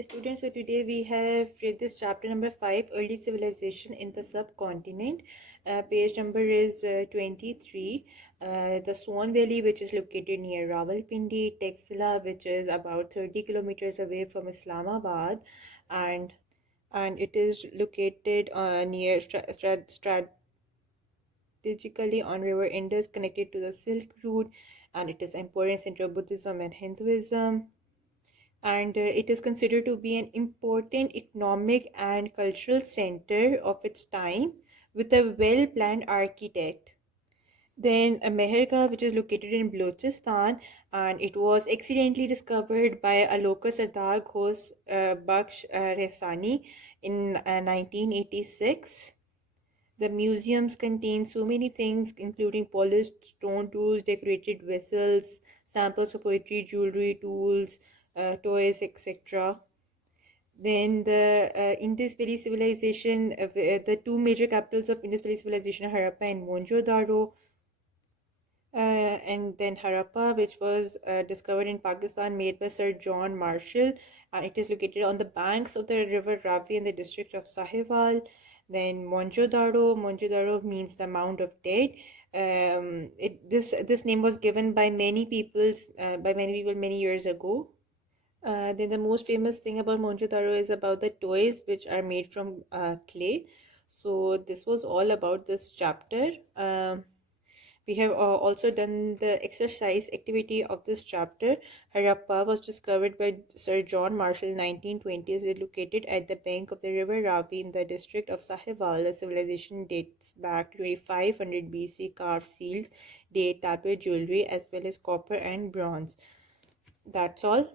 Okay, students, so today we have read this chapter number 5, Early Civilization in the Subcontinent. Page number is 23. The Swan Valley, which is located near Rawalpindi, Texila, which is about 30 kilometers away from Islamabad, and it is located near strategically on River Indus, connected to the Silk Route, and it is an important center of Buddhism and Hinduism, and it is considered to be an important economic and cultural center of its time with a well planned architect. Then Mehergarh, which is located in Balochistan, and it was accidentally discovered by a local Sardar Ghosh Baksh Resani in 1986. The museums contain so many things, including polished stone tools, decorated vessels, samples of poetry, jewelry, tools, toys, etc. Then the Indus Valley Civilization, the two major capitals of Indus Valley Civilization are Harappa and Mohenjo-daro. And then Harappa, which was discovered in Pakistan, made by Sir John Marshall, and it is located on the banks of the river Ravi in the district of Sahiwal. Then Mohenjo-daro means the Mound of Dead. This name was given by many people many years ago. Then the most famous thing about Mohenjo-daro is about the toys which are made from clay. So this was all about this chapter. We have also done the exercise activity of this chapter. Harappa was discovered by Sir John Marshall in 1920s. It is located at the bank of the river Ravi in the district of Sahiwal. The civilization dates back to 2500 BC. Carved seals, date, tattooed jewelry, as well as copper and bronze. That's all.